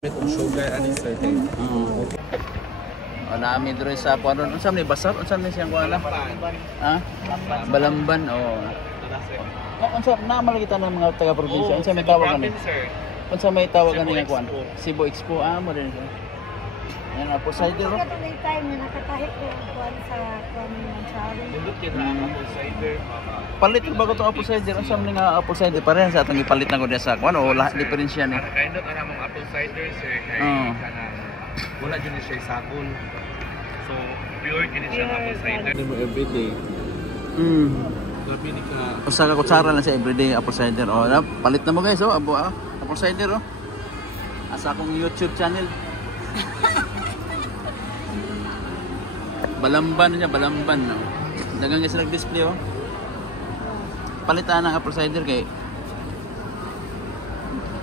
Itong sugar and sir. Nami diri sa kuan unsa ni basar unsa ni siyang kuan ha Balamban unsa na malagita ng mga taga probinsya unsa may tawag ani unsa may tawag ani nga kuan Cebu Expo mo din yan apple cider Ito na time na nakatahi ko kuan sa kuan ng Chari. Apple cider. Palit ba ko to apple cider unsa man nga apple cider pareha sa atong ipalit na ko diya sa kuan o lahat diferensya ni Kaindot ana mong apple cider sir kay kanang wala jud siya sagol. So pure kini siya apple cider. Mo everyday. Grabe ni ka. Usa ka kutsara lang sa everyday apple cider palit na mo guys apple cider asa akong YouTube channel. Balamban niya, Balamban. Dagang sila nag-display Palitan ng apple cider kay.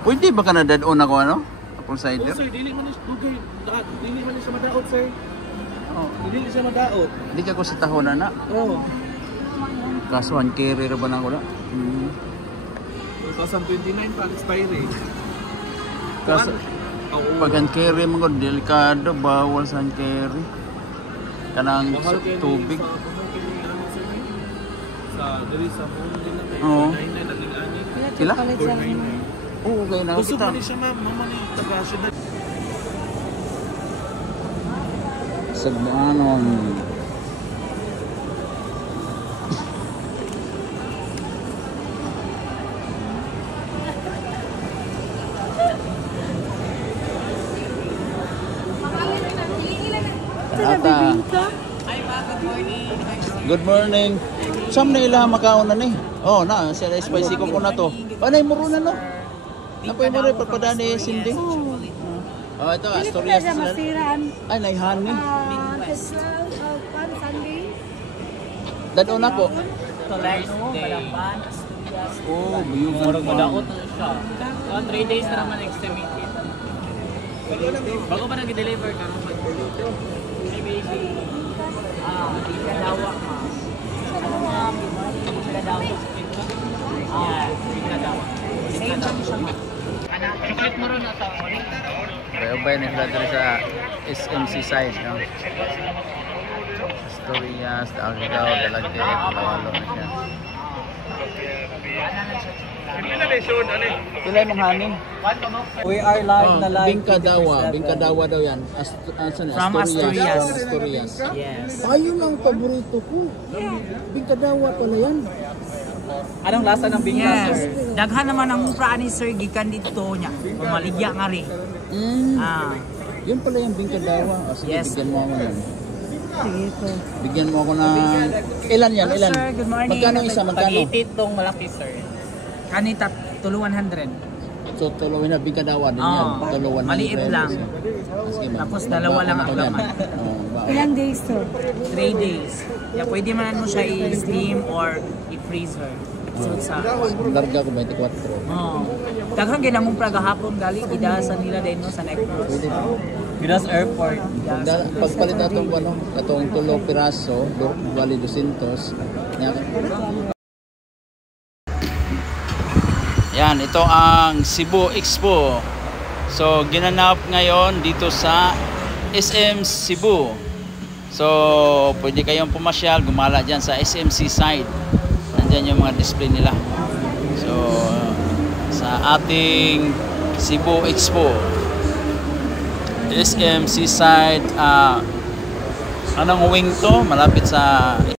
Pwede ba ka na dadon ako apple cider? Sir, dili man ni siya madaot sir. Dili siya madaot. Hindi ka ko sa tahon na. Kaso ang carry ra ba na ko na? 2029 pa expiry. Kaso pag ang carry mo ko delikado bawal sa carry. Kanang tubig. Sa diri sa phone din na kay Oo. Sila? Oo, kaya na gusto kita. mo ni siya ma'am, mama ni taga syudad. Sa ano Ata. Good morning. Sam na ila makaon na ni. Na siya spicy ko na to. Panay mo ron no. Napoy mo rin pagpadani Cindy. Ito Asturias sila. Ay naihani. Dadon ako. Buyog Murag madaot na siya. 3 days na naman estimate. Bago pa nag-deliver ka naman. Hey baby. Bingkadawa ka. Bingkadawa. Bingkadawa. Chocolate mo rin na sa morning. Bayabay na sila dito sa SMC side. Asturias, Algao, Dalagay, Lawalo na siya. Pila mong haning? We are live na live. Bingkadawa daw yan. From Asturias. Yes. Ayun ang paborito ko. Bingkadawa pala yan. Anong lasa ng bingka, sir? Daghan naman ang praan ni Sir gikan dito niya. Pamaligya nga rin. Yun pala yung Bingkadawa. Sige, Yes. bigyan mo ako yan. Sige po. Bigyan mo ako ng... Ilan yan? Ilan? Sir, good morning. Magkano isa? Magkano? Pag-itit tong malaki, sir. Kanita, tuluan 100. So, tulawin na Bingkadawa din yan. Tuluan na maliit lang. Sige, Tapos dalawa lang ang laman. Ilang days to? 3 days. Kaya pwede man mo siya i-steam or i-freezer. So, sa... Larga ko 24. Daghang ginamong pragahapon gali, idasan nila din no, sa Negros. Ginas Airport. Pagpalit na itong tulong piraso, bali 200. Yan, ito ang Cebu Expo. So, ginanap ngayon dito sa SM Cebu. So, pwede kayong pumasyal, gumala dyan sa SMC side. Nandyan yung mga display nila. So, sa ating Cebu Expo. SMC side, anong wing to? Malapit sa